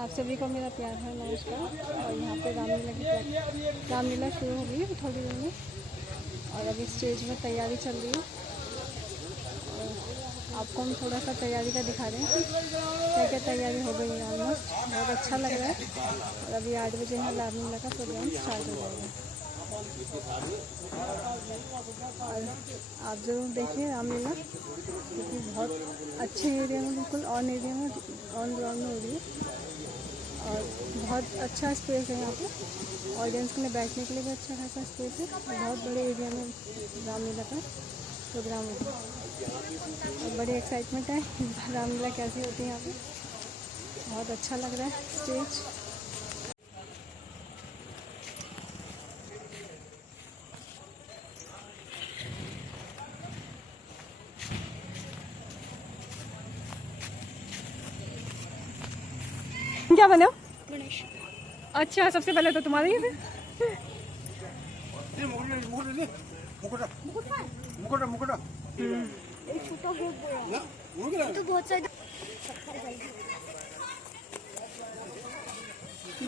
आप सभी को मेरा प्यार है, नमस्कार। और यहाँ पे रामलीला शुरू हो गई है थोड़ी देर में, और अभी स्टेज में तैयारी चल रही है। और आपको हम थोड़ा सा तैयारी का दिखा रहे हैं, क्या क्या तैयारी हो गई है। ऑलमोस्ट बहुत अच्छा लग रहा है। और अभी 8 बजे यहाँ रामलीला का प्रोग्राम स्टार्ट हो जाएगा। और आप ज़रूर देखिए रामलीला, क्योंकि बहुत अच्छे एरिया में, बिल्कुल ऑन एरिया में, ऑन ग्राउंड में हो रही है। और बहुत अच्छा स्पेस है यहाँ पे, ऑडियंस के लिए बैठने के लिए भी अच्छा खासा स्पेस है। बहुत बड़े एरिया में रामलीला का प्रोग्राम होता है और बड़ी एक्साइटमेंट है रामलीला कैसी होती है यहाँ पे। बहुत अच्छा लग रहा है स्टेज। क्या बने हो? गणेश। अच्छा, सबसे पहले तो तुम्हारे ही थे।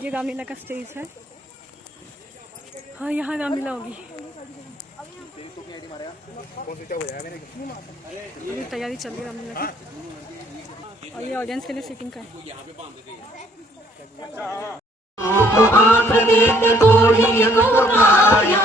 ये रामलीला का स्टेज है। हाँ, यहाँ रामलीला होगी। अभी तैयारी चल रही है रामलीला की। और ये ऑडियंस के लिए सीटिंग का है। आँख देत कोड़िय को काया,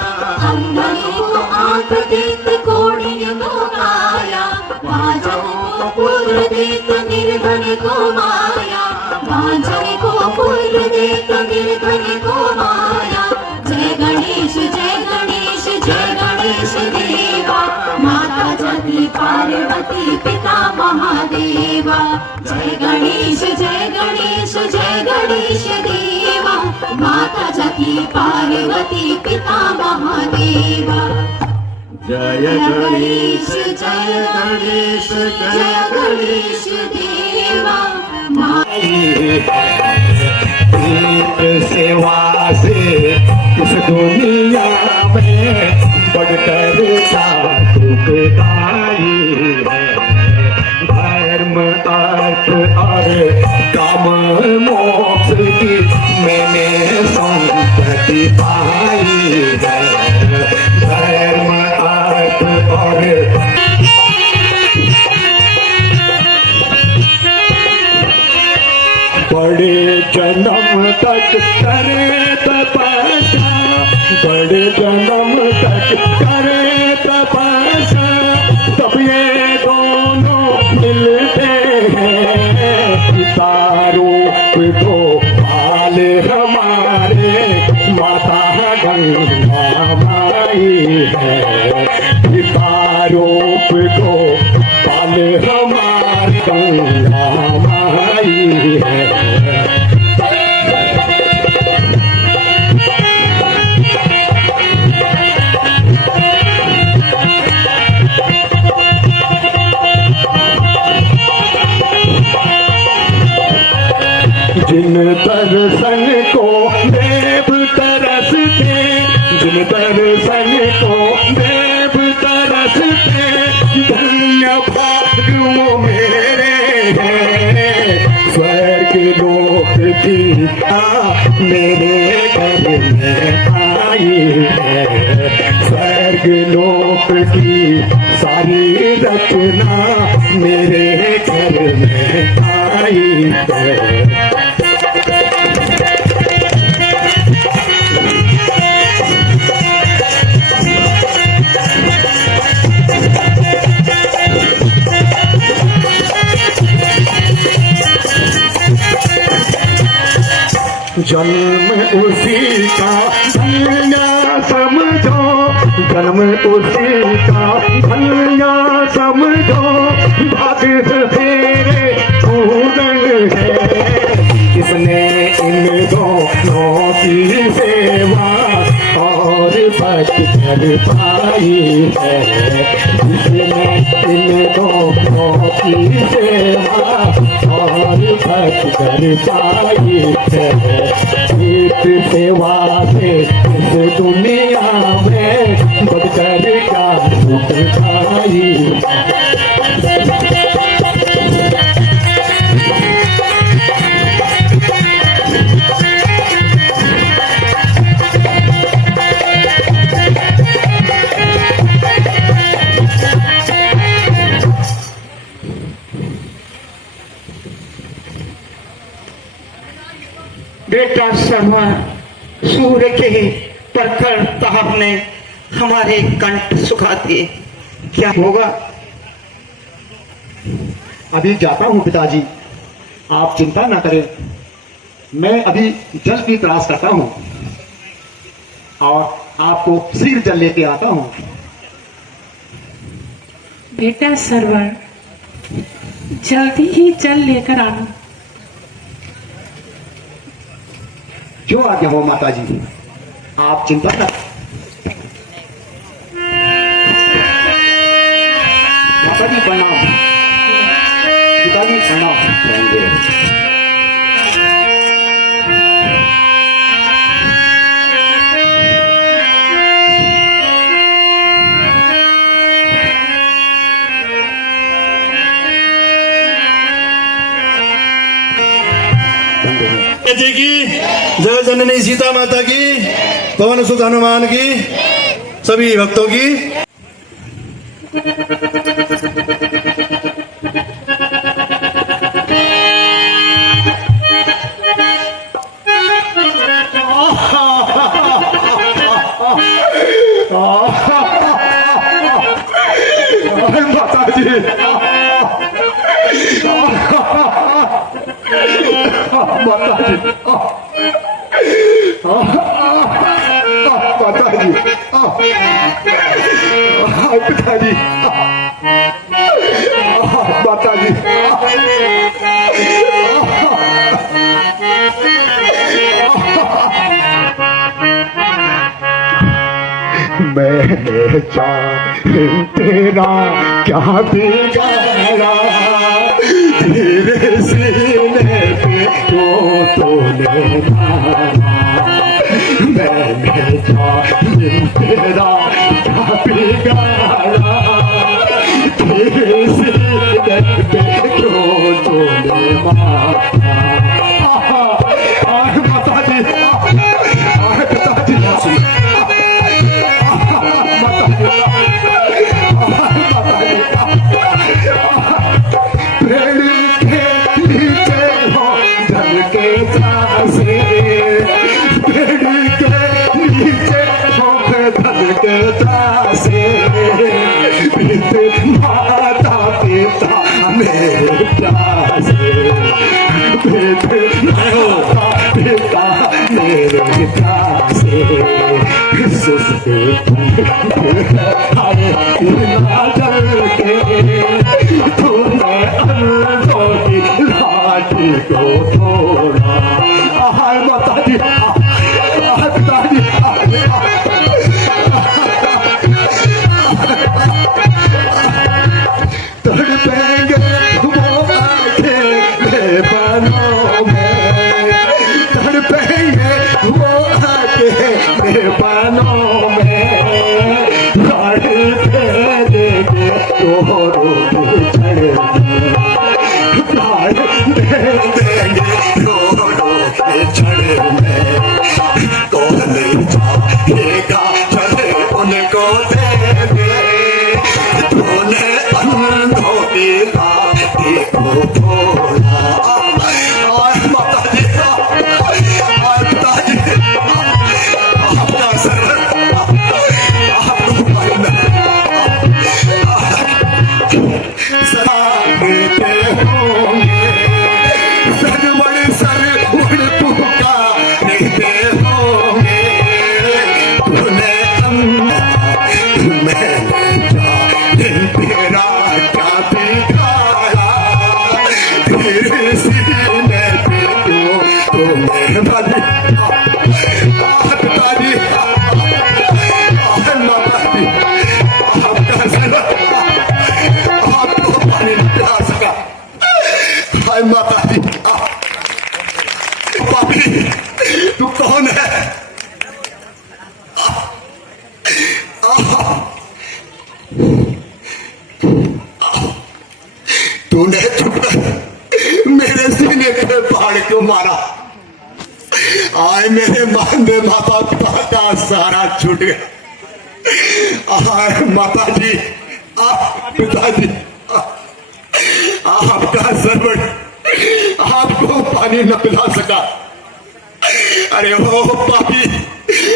अंधनी को आँख देत कोड़िय को काया, बांझन को पुत्र देत निर्धन को माया, बांझन को पुत्र देत निर्धन को माया। जय गणेश जय गणेश जय गणेश देवा, माता जगती पार्वती पिता महादेवा। जय गणेश जय गणेश जय गणेश देवा, माता जगती पार्वती पिता महादेवा। जय गणेश जय गणेश जय गणेश देवा। सेवा से इस दुनिया में बढ़कर सुखदाई है। धर्म अर्थ और काम मोक्ष की मैंने संपत्ति पाई है। धर्म अर्थ और बड़े जन्म तक करे तपस्या, बड़े जन्म तक करे तपस्या, तब ये दोनों मिलते हैं। पिता रूप तो पाल हमारे माता गंगा माई है। पिता रूप तो पाल हमारी गंगा माई है। जिन दर्शन को देव तरसते, जिन दर्शन को देव तरसते, धन्य भाग वो मेरे हैं। स्वर्ग लोक की मेरे घर में आई है। स्वर्ग लोक की सारी रचना मेरे घर में आई है। जन्म उसी का धन्य समझो, जन्म उसी का धन्य समझो, भाग्य तेरे पूर्ण है। किसने इन दोनों की सेवा और भक्ति कर पाई है। किसने इन दोनों की सेवा और भक्ति कर पाई है। इस सेवा से इस दुनिया में बढ़कर क्या सुख पाई। बेटा श्रवण, सूर्य के प्रखर ताप ने हमारे कंठ सुखा दिए, क्या होगा? अभी जाता हूँ पिताजी, आप चिंता ना करें। मैं अभी जल की तलाश करता हूँ और आपको शीघ्र जल लेके आता हूँ। बेटा सरवण, जल्दी ही जल लेकर आना। जो आज्ञा हो माता जी, आप चिंता न। माता जी प्रणाम, पिताजी प्रणाम। जी की, जगत जननी सीता माता की, पवन सुत हनुमान की, सभी भक्तों की। माता जी, माता जी, पिताजी, माता जी, मैंने चाह तेरा क्या बिगाड़ा, तेरे सीने पे तूने मारा। मैंने चाह तेरा क्या बिगाड़ा, तेरे सीने पे तूने मारा। माता जी, पिताजी, माता पिता मेरे प्यासे, माता पिता मेरे प्यासे, सुसते हरे नाजर के तूने अंधों की लाठी को तोड़ा। माता जी, पिताजी, तड़पेंगे वो आंखें बेपनों में, तड़पेंगे वो आंखें बेपनों में, गाड़ी भेजेंगे तो रोटी चढ़ेंगे, गाड़ी भेजेंगे तो रोटी चढ़ेंगे, कौन नहीं जाएगा चले उनको देंगे, तूने अंधों की लाठी को तोड़ा। माता जी, पिताजी, आपका सरवर, आपको मारना सदा देते होंगे, सरवर सरवर पुकारते होंगे, तूने तेरा क्या बिगाड़ा, तेरे सीने पे तूने भरी। पिताजी, माता जी, आपका सरवर, आपको पानी नहीं पिला सका। हाय माता जी, पापी तू कौन है? तूने मेरे सीने पे पहाड़ क्यों मारा? आए मेरे मानदे माता पिता का सारा छूट गया। आए माता जी, पिताजी, आपका सरवर आपको पानी न पिला सका। अरे ओ पापी,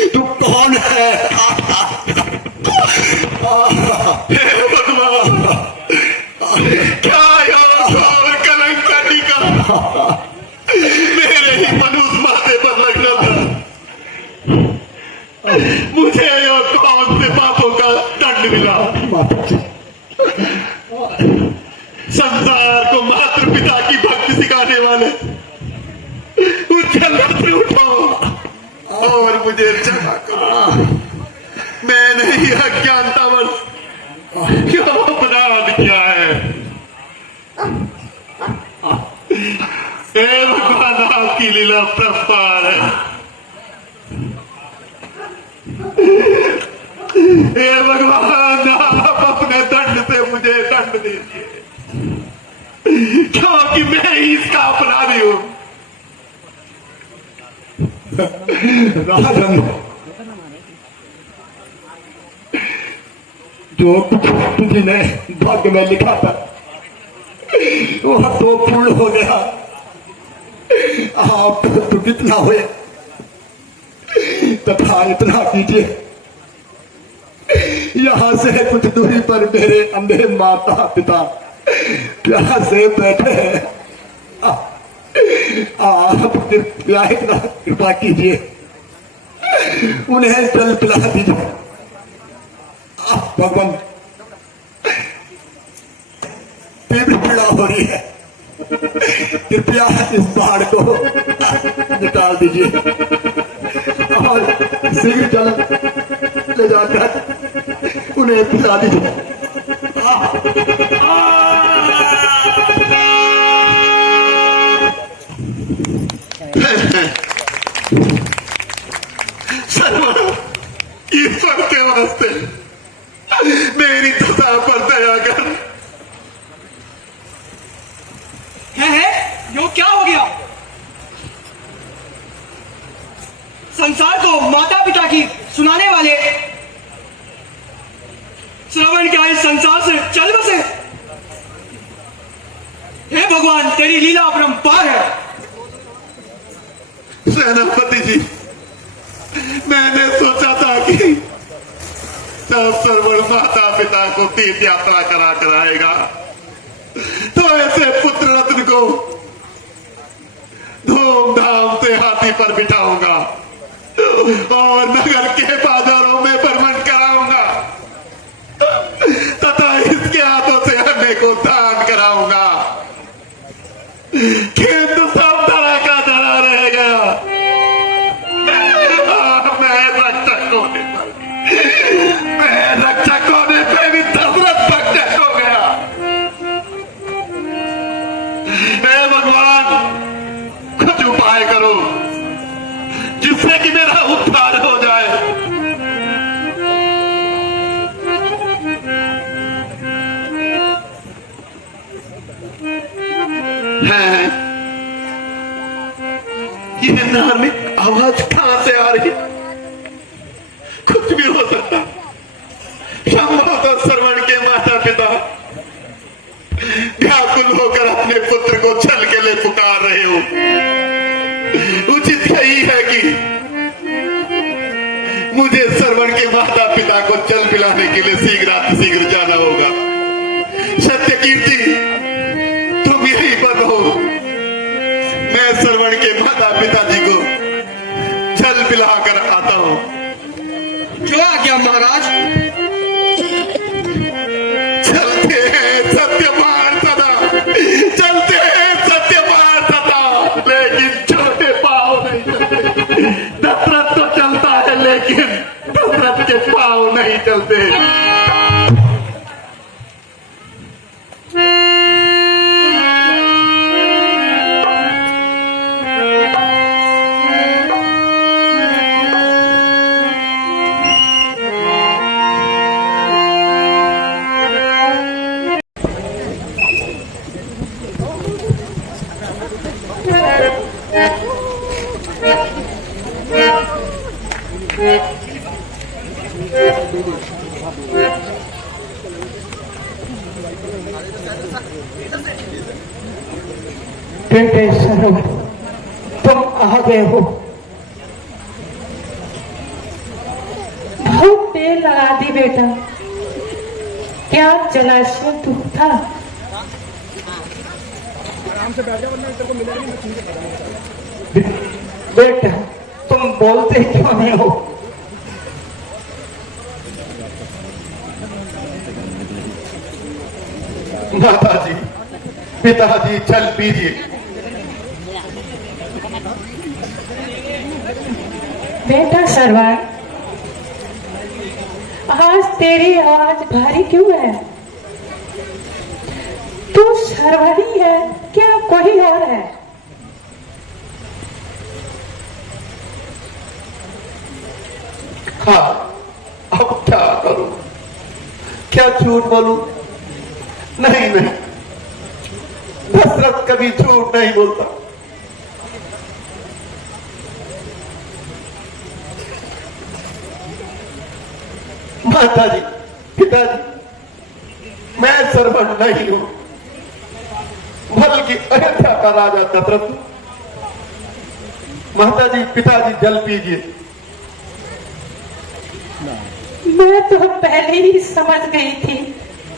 तू कौन है? हे भगवान, क्या यार और कलंक करने का मेरे ही मनुष्य माथे पर लगना था। मुझे और कौन से पापों का दंड मिला? संसार को मातृ पिता की भक्ति सिखाने वाले उछल से उठो और मुझे क्षमा करो। मैंने ही अज्ञानतावश क्यों अपराध किया है? हे भगवान, आपकी लीला परंपार है। हे भगवान, आप अपने दंड से मुझे दंड दीजिए, क्योंकि मैं ही इसका अपराधी हूं। राजन, जो कुछ तुझने भाग्य में लिखा था वह तो पूर्ण हो गया। आप दुखित ना हुए तथा इतना कीजिए, यहां से कुछ दूरी पर मेरे अंधे माता पिता प्यास से बैठे हैं। आप कृपा कीजिए, उन्हें जल पिला दीजिए। भगवान, तीव्र पीड़ा हो रही है, कृपया इस पहाड़ को निकाल दीजिए और शीघ्र जल ले जाकर उन्हें पिला दीजिए। ईश्वर के वास्ते मेरी दशा पर दया कर। है यो क्या हो गया? संसार को माता पिता की सुनाने वाले श्रवण क्या इस संसार से चल बसे? हे भगवान, तेरी लीला अपरंपार है। सेनापति जी, मैंने सोचा था कि जब श्रवण माता पिता को तीर्थ यात्रा करा कराएगा तो ऐसे पुत्र रत्न को धूमधाम से हाथी पर बिठाऊंगा और नगर के बाजारों में भ्रमण कराऊंगा तथा इसके हाथों से अन्य को दान कराऊंगा, किंतु सब धरा का धरा रह गया। मैं रक्षक होने पे भी दशरथ भक्षक हो गया। हे भगवान, कुछ उपाय करो जिससे कि मेरा उद्धार हो जाए। है ये धार्मिक आवाज कहां से आ रही? कुछ भी हो सकता, संभवतः श्रवण के माता पिता व्याकुल होकर अपने पुत्र को छल के लिए पुकार रहे हो। उचित यही है कि मुझे श्रवण के माता पिता को जल पिलाने के लिए शीघ्र जाना होगा। सत्यकीर्ति, तुम यहीं पर रहो, मैं श्रवण के माता पिताजी को जल पिलाकर आता हूं। जो आज्ञा महाराज। चलते हैं सत्यवान सदा, चलते हैं सत्यवान सदा, लेकिन छोटे पाँव नहीं चलते। दशरथ तो चलता है लेकिन दशरथ के पाँव नहीं चलते। बेटे सरवण, तुम आ गए हो। बहुत देर लगा दी बेटा। क्या जलाशय दुख था? बेटा तुम बोलते क्यों नहीं हो? माताजी, पिताजी, जल पीजिए। बेटा सरवर, आज तेरी आवाज भारी क्यों है? तू सरवरी है क्या कोई और है? हाँ, अब क्या करूं? क्या झूठ बोलूं? नहीं नहीं, दशरथ कभी झूठ नहीं बोलता। माताजी, पिताजी, मैं सर्वण नहीं हूं, बल्कि अयोध्या का राजा दशरथ। माताजी, पिताजी, जल पीजिए। मैं तो पहले ही समझ गई थी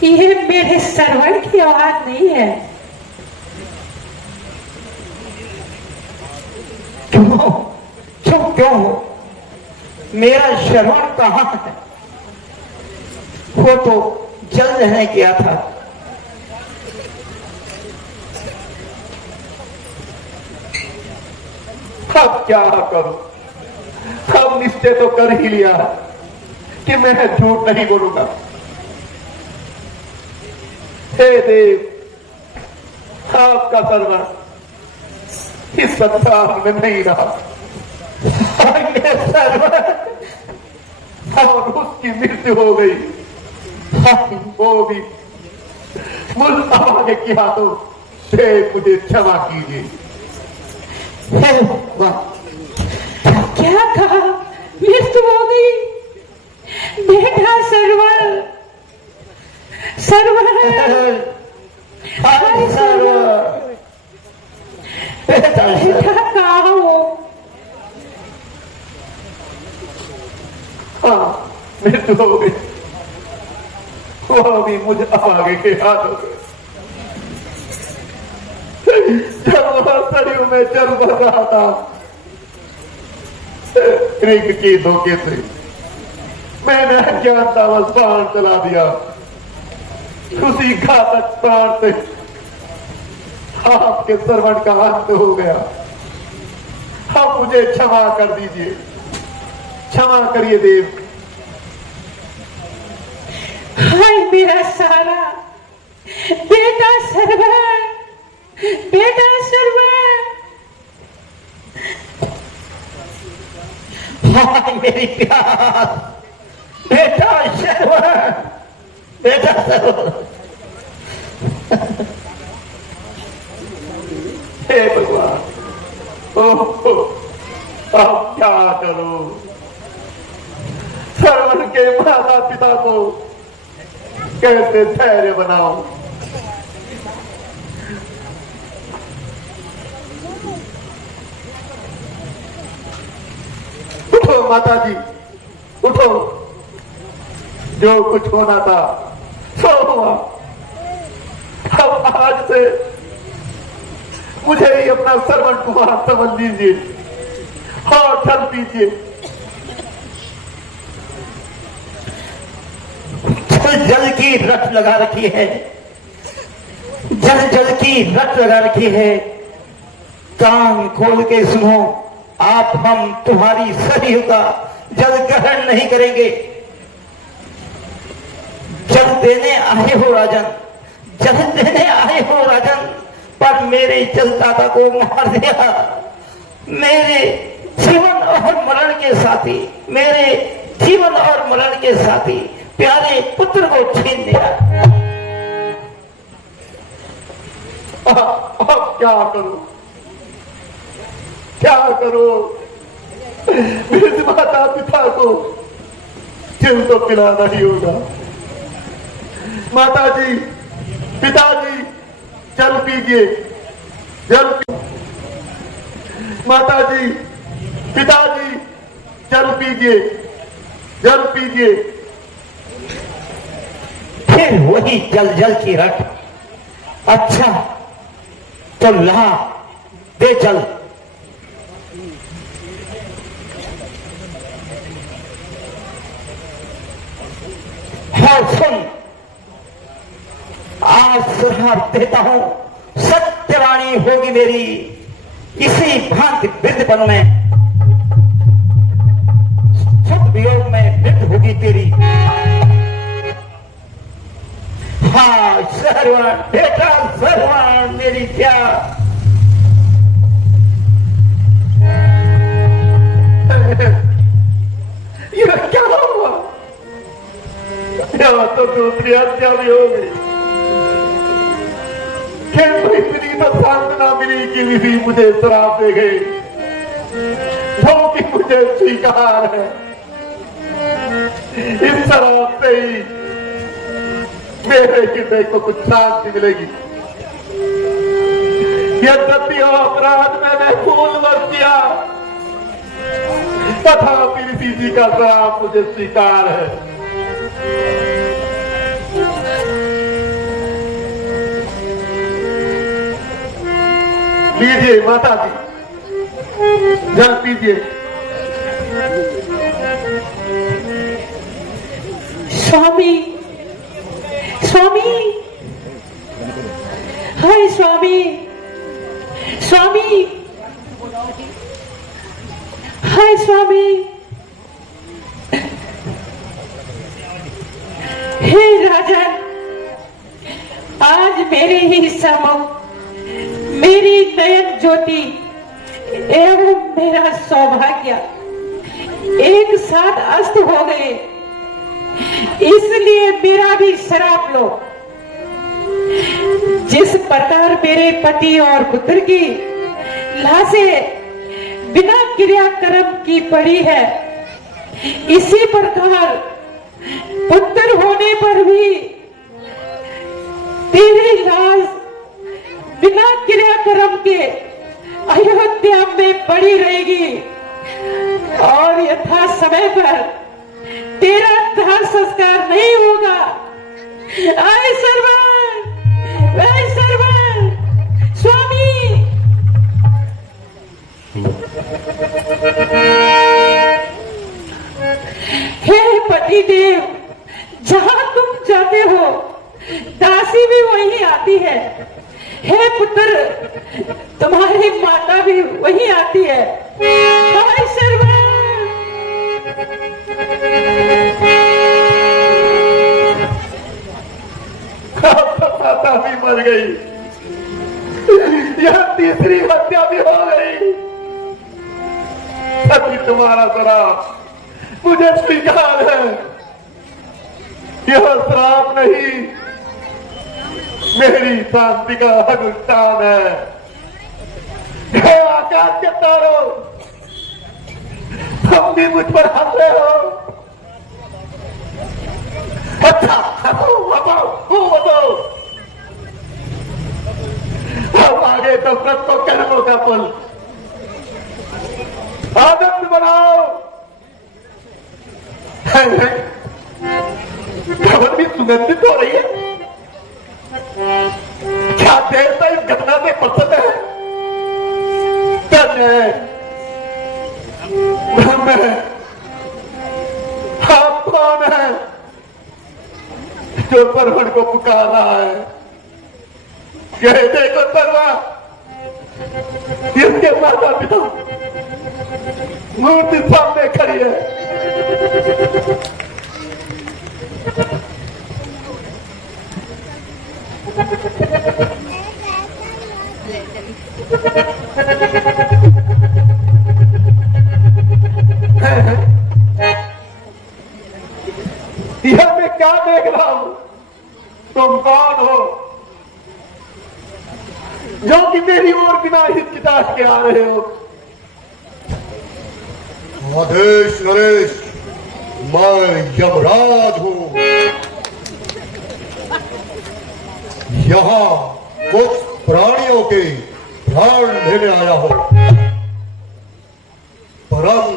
ये मेरे सरवण की आवाज नहीं है। क्यों? चुप क्यों हो? मेरा श्रवण कहाँ है? वो तो जल रहने गया था। अब क्या करूं? अब निश्चय तो कर ही लिया कि मैं झूठ नहीं बोलूंगा। हे देव, आपका सर्वण इस संसार में नहीं रहा। और उसकी मृत्यु हो गई, वो भी मुझ आगे की हाथों। देव, मुझे क्षमा कीजिए। क्या कहा? मृत्यु हो गई? बेटा सरवर, सरवर, बेटा कहाँ हो? हाँ, मृत्यु हो गई, वो भी मुझ आगे के हाथों में। जब वह सरयू में चल बढ़ रहा था, ऋग के धोखे से मैंने अज्ञानतावश बाण चला दिया। उसी घातक बाण से आपके सर्वण का अंत हो गया। अब मुझे क्षमा कर दीजिए, क्षमा करिए देव। हाय मेरा सारा बेटा सरवर, बेटा सरवर। हाय मेरी प्यार, बेटा सरवर, बेटा सरवर। हे भगवान, ओह, अब क्या करूं? सरवण के माता पिता को कैसे धैर्य बनाऊं? उठो माता जी, उठो। जो कुछ होना था सो हुआ। अब आज से मुझे ही अपना सर्वण कुमार समझ लीजिए और चल पीजिए। जल जल की रट लगा रखी है, जल जल की रट लगा रखी है। कान खोल के सुनो, आप हम तुम्हारी सरयू का जल ग्रहण नहीं करेंगे। जल देने आए हो राजन, जल देने आए हो राजन, पर मेरे जलदाता को मार दिया। मेरे जीवन और मरण के साथी, मेरे जीवन और मरण के साथी प्यारे पुत्र को छीन दिया। अब क्या करूं, क्या करूं? मेरे माता पिता को जल तो पिलाना ही होगा। माता जी, पिताजी, जल पीजिए, जल माता जी, पिताजी, जल पीजिए। जल पीजिए। फिर वही जल जल की रट। अच्छा तो ला दे जल। और सुन, आज सुधार देता हूं, सत्यवाणी होगी मेरी, इसी भांति वृद्धपन में, सुख वियोग में मृत्यु होगी तेरी। हाँ सरवण बेटा, सरवण मेरी क्या। यह क्या हुआ? यहाँ तो दूसरी हत्या भी हो गई। इतनी तो सांत्वना मिली कि विधि मुझे श्राप दे गई, जो कि मुझे स्वीकार है। इस श्राप से ही मेरे हृदय को कुछ शांति मिलेगी। यद्यपि अपराध मैंने भूल मत किया, तथापि ऋषि जी का श्राप मुझे स्वीकार है। लीजिए माता जी, जल पीजिए। स्वामी, स्वामी, हाय स्वामी, स्वामी, हाय स्वामी। हे राजन, आज मेरे ही सम्मुख मेरी नयन ज्योति एवं मेरा सौभाग्य एक साथ अस्त हो गए, इसलिए मेरा भी श्राप लो। जिस प्रकार मेरे पति और पुत्र की लाशें बिना क्रियाक्रम की पड़ी है, इसी प्रकार पुत्र होने पर भी तेरी लाश बिना क्रियाक्रम के अयोध्या में पड़ी रहेगी और यथा समय पर तेरा दाह संस्कार नहीं होगा। आय सर्वन, आय सर्वन, स्वामी। हे पतिदेव, जहां तुम जाते हो दासी भी वहीं आती है। हे पुत्र, तुम्हारी माता भी वहीं आती है। हाय सर्वन। माता भी मर गई, यह तीसरी हत्या भी हो गई। सभी तुम्हारा श्राप मुझे स्वीकार है। यह श्राप नहीं, मेरी शांति का अनुष्ठान है। हे आकाश के तारों, तुम भी मुझ पर हंस रहे हो। अच्छा बताओ, अब आगे दशरथ को कर्मों का फल आनंद बनाओ। खबर भी सुगंधित हो रही है। क्या देर से इस घटना से प्रसन्न है? ब्रह्म है। आप कौन है जो परवण को पुकार रहा है? कह देखो सर्वा, इसके माता पिता मूर्ति सामने खड़ी है। यह मैं क्या देख रहा हूं? तुम कौन हो जो कि मेरी ओर बिना हिचकिचाहट के आ रहे हो? आदेश नरेश, मैं यमराज हूं। यहाँ कुछ प्राणियों के प्राण लेने आया हूं, परंतु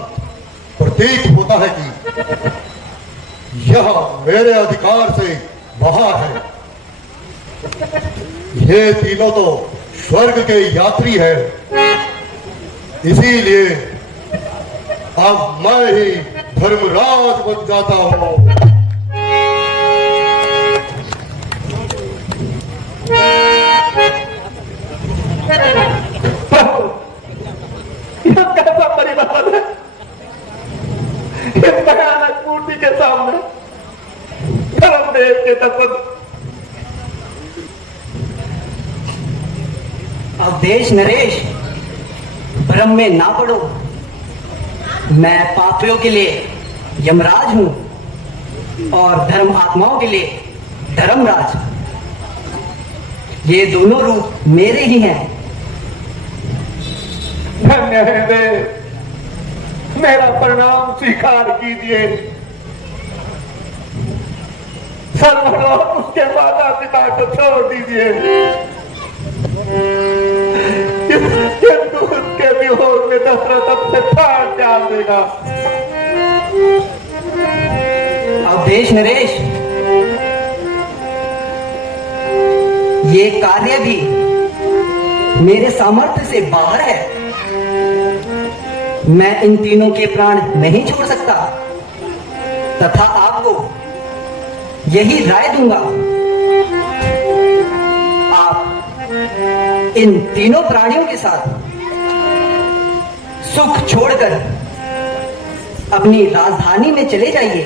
प्रतीत होता है कि यह मेरे अधिकार से बाहर है। ये तीनों तो स्वर्ग के यात्री हैं, इसीलिए अब मैं ही धर्मराज बन जाता हूँ। यह कैसा परिवर्तन है इस भयानक मूर्ति के सामने, धर्मदेव के तत्व। अवधेश नरेश, भ्रम में ना पड़ो। मैं पापियों के लिए यमराज हूं और धर्म आत्माओं के लिए धर्मराज। ये दोनों रूप मेरे ही हैं। धन्य है देव, मेरा प्रणाम स्वीकार कीजिए। सर्वलोक उसके माता पिता को छोड़ दीजिए। किंतु उसके वियोग में दशरथ अपने प्राण त्याग देगा। अवधेश नरेश, ये कार्य भी मेरे सामर्थ्य से बाहर है। मैं इन तीनों के प्राण नहीं छोड़ सकता तथा आपको यही राय दूंगा। आप इन तीनों प्राणियों के साथ सुख छोड़कर अपनी राजधानी में चले जाइए,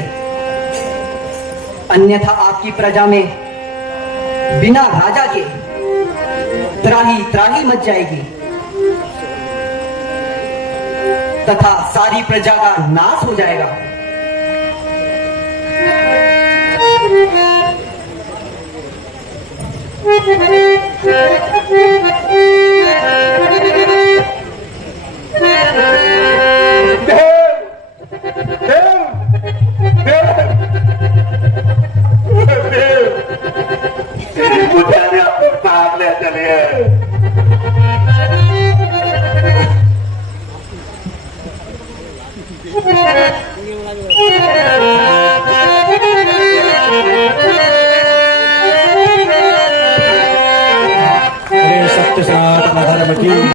अन्यथा आपकी प्रजा में बिना राजा के त्राही त्राही मच जाएगी तथा सारी प्रजा का नाश हो जाएगा। Thank you.